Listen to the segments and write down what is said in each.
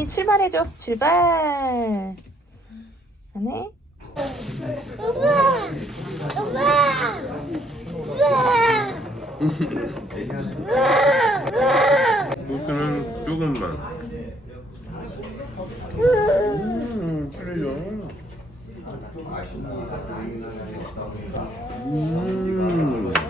유진이 출발해줘. 출발. 안해? 소스는 조금만. 음. 음. 음.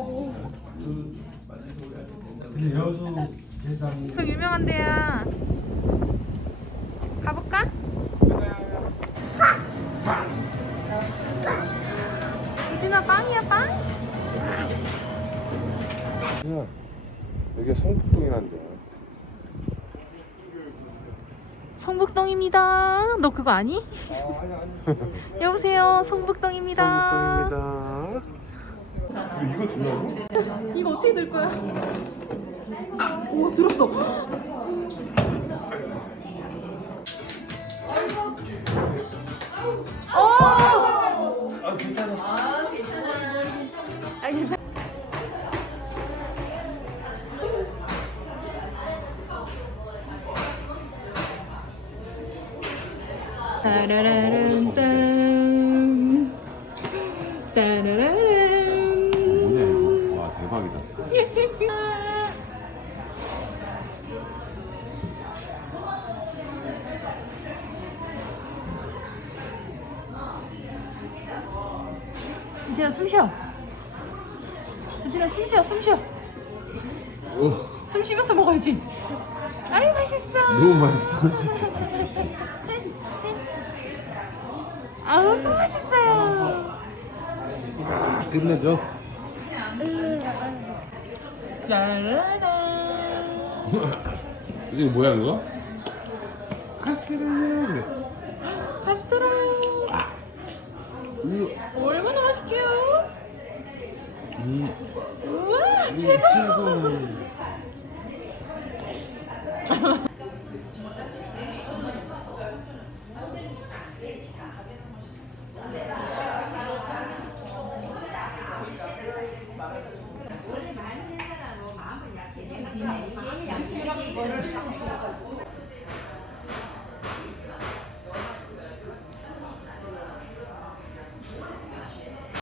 근데 여수 대장이 그 유명한 데야. 가볼까? 유진아 빵이야 빵? 야, 여기 성북동이란데. 성북동입니다. 너 그거 아니? 여보세요. 성북동입니다. 성북동입니다. 이거 들라고? 이거 어떻게 들 거야? 오 들었어. 어! 아, 괜찮아. 아 괜찮아. 따라라란 딴 유진아 숨 쉬어. 유진아 숨 쉬어 숨 쉬어. 오, 숨 쉬면서 먹어야지. 아이 맛있어. 너무 맛있어. 아우 너무 맛있어요. 아, 끝내줘. 짜라라 이게 뭐야, 그거? 카스레야, 그래. 카스테라 으, 얼마나 맛있게요 음, 우와 최고 최고.